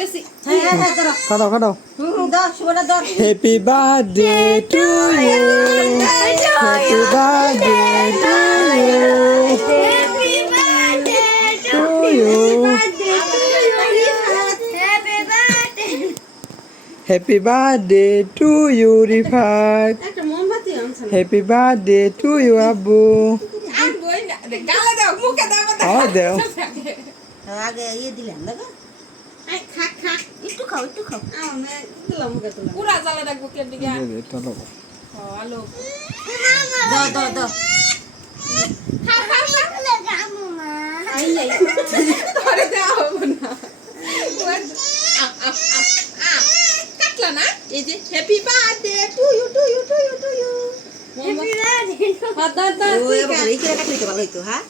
হ্যাঁ হ্যাঁ হ্যাঁ শুভটা ধর happy birthday to you happy birthday to you happy birthday to you Rifat happy birthday to you আব্বু দাও মুখে দাও আবার আমার আগে ইয়ে দিলেন দেখো। একটু খাও একটু খাও। মুখে পুরা জ্বালা রাখব কে দিকে এটা দেবো ও আলো। দাও দাও দাও। তোরে দেওয়া হবে না। কাটলা না? এই যে happy birthday to you to you to you to you ও এবার এই করে কাটলে ভালো হইতো হ্যাঁ?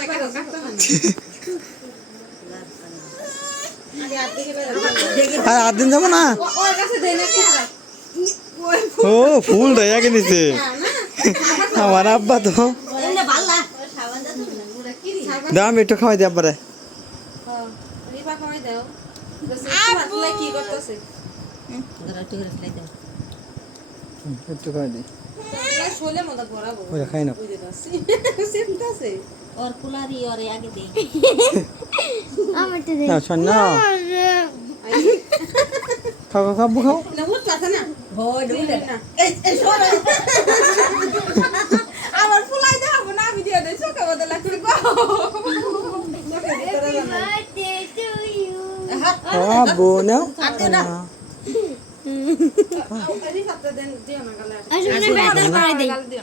কাটো আর আট দিন যাব না? ও- ফুল দয়া কিনেছে। আমার আব্বা তো। ভাল্লা একটু খাওয়াই দিই আব্বারে। একটু খাওয়াই দিই খাই না। ওর কুলারি ওরে আগে দেই। না শোন না। খাও খাও খাও। না উঠতাছে না? ভয় দিলে না। এই এই সরো আমার ফুলাই দেবো না আমি দিয়ে দেই চোখে বদলা করে গো দিও না গালে। গালে দিও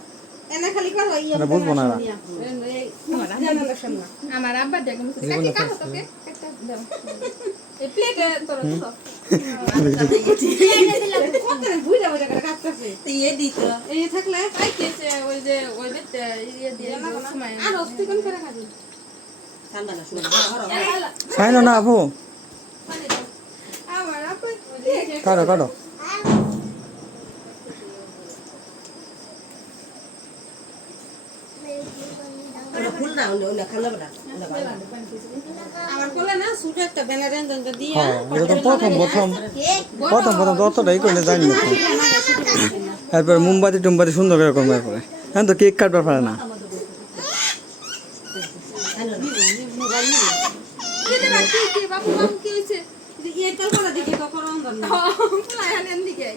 বুঝব না। আমার আব্বা দেখো মুছে কাকি কাটো তোকে প্রথম প্রথম। প্রথম প্রথম অতটাই করলে জানি না। এরপরে মোমবাতি টুমবাতি সুন্দর করে এরপরে হ্যাঁ তো কেক কাটবার পারে না। কি কি বাবু বাবু কি হইছে এই কাল করা দিকে কখন অন্ধন না ফুলাই হানেন দিকে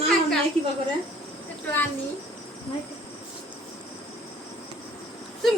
না না কি বা করে একটু আনি তুমি দুই